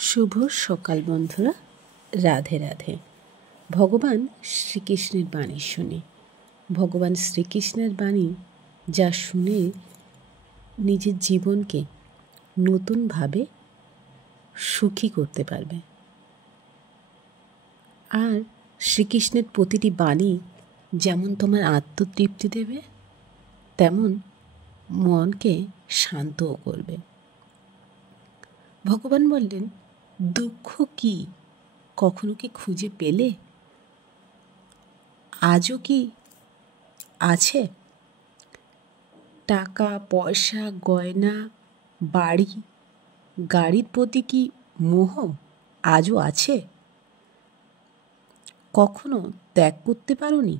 শুভ সকাল বন্ধুরা, রাধে রাধে। ভগবান শ্রীকৃষ্ণের বাণী শুনি। ভগবান শ্রীকৃষ্ণের বাণী যা শুনে নিজের জীবনকে নতুনভাবে সুখী করতে পারবে। আর শ্রীকৃষ্ণের প্রতিটি বাণী যেমন তোমার আত্মতৃপ্তি দেবে, তেমন মনকে শান্তও করবে। ভগবান বললেন, দুঃখ কি কখনো কি খুঁজে পেলে? আজও কি আছে? টাকা পয়সা গয়না বাড়ি গাড়ির প্রতি কি মোহ আজও আছে? কখনো ত্যাগ করতে পারোনি?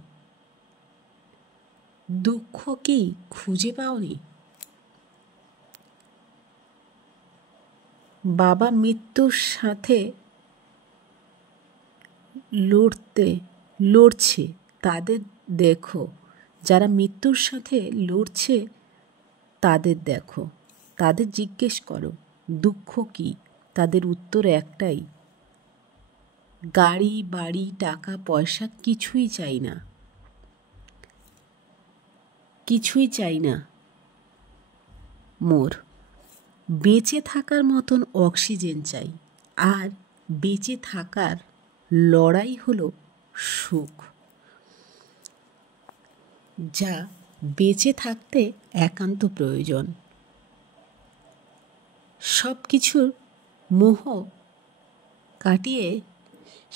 দুঃখ কি খুঁজে পাওনি? বাবা মৃত্যুর সাথে লড়ছে তাদের দেখো। যারা মৃত্যুর সাথে লড়ছে তাদের দেখো, তাদের জিজ্ঞেস করো দুঃখ কি। তাদের উত্তর একটাই, গাড়ি বাড়ি টাকা পয়সা কিছুই চাই না, কিছুই চাই না মোর। বেঁচে থাকার মতন অক্সিজেন চাই। আর বেঁচে থাকার লড়াই হলো সুখ, যা বেঁচে থাকতে একান্ত প্রয়োজন। সব কিছুর মোহ কাটিয়ে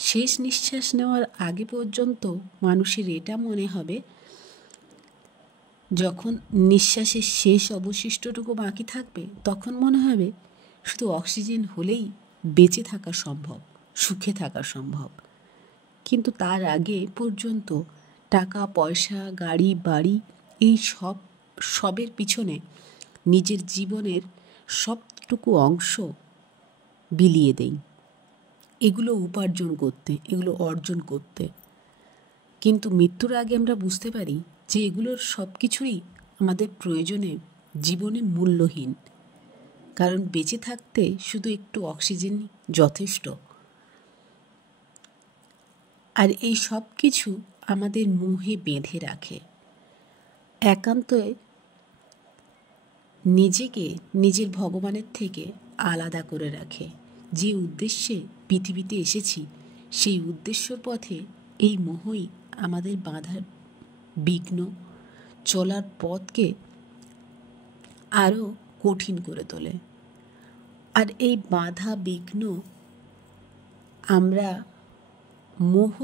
শেষ নিঃশ্বাস নেওয়ার আগে পর্যন্ত মানুষের এটা মনে হবে, যখন নিঃশ্বাসের শেষ অবশিষ্টটুকু বাকি থাকবে তখন মনে হবে শুধু অক্সিজেন হলেই বেঁচে থাকা সম্ভব, সুখে থাকা সম্ভব। কিন্তু তার আগে পর্যন্ত টাকা পয়সা গাড়ি বাড়ি এই সবের পিছনে নিজের জীবনের সবটুকু অংশ বিলিয়ে দেই, এগুলো উপার্জন করতে, এগুলো অর্জন করতে। কিন্তু মৃত্যুর আগে আমরা বুঝতে পারি যে এগুলোর সব কিছুই আমাদের প্রয়োজনে জীবনে মূল্যহীন। কারণ বেঁচে থাকতে শুধু একটু অক্সিজেন যথেষ্ট। আর এই সব কিছু আমাদের মোহে বেঁধে রাখে, একান্তে নিজেকে নিজের ভগবানের থেকে আলাদা করে রাখে। যে উদ্দেশ্যে পৃথিবীতে এসেছি সেই উদ্দেশ্যর পথে এই মোহই আমাদের বাধার বিঘ্ন, চলার পথকে আরও কঠিন করে তোলে। আর এই বাধা বিঘ্ন আমরা মোহ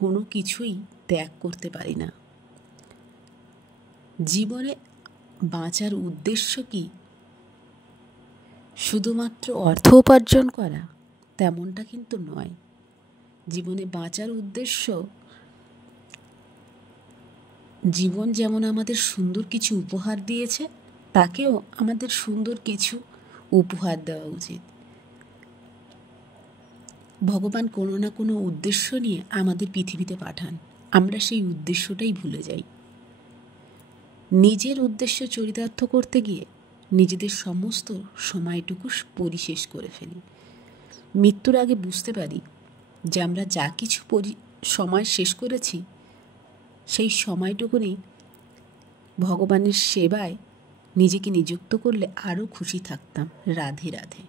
কোনো কিছুই ত্যাগ করতে পারি না। জীবনে বাঁচার উদ্দেশ্য কি শুধুমাত্র অর্থ উপার্জন করা? তেমনটা কিন্তু নয়। জীবনে বাঁচার উদ্দেশ্য, জীবন যেমন আমাদের সুন্দর কিছু উপহার দিয়েছে, তাকেও আমাদের সুন্দর কিছু উপহার দেওয়া উচিত। ভগবান কোনো না কোনো উদ্দেশ্য নিয়ে আমাদের পৃথিবীতে পাঠান, আমরা সেই উদ্দেশ্যটাই ভুলে যাই। নিজের উদ্দেশ্য চরিতার্থ করতে গিয়ে নিজেদের সমস্ত সময়টুকু পরিশেষ করে ফেলি। মৃত্যুর আগে বুঝতে পারি যে আমরা যা কিছু সময় শেষ করেছি সেই সময়টুকুনি ভগবানের সেবায় নিজেকে নিযুক্ত করলে আরও খুশি থাকতাম। রাধে রাধে।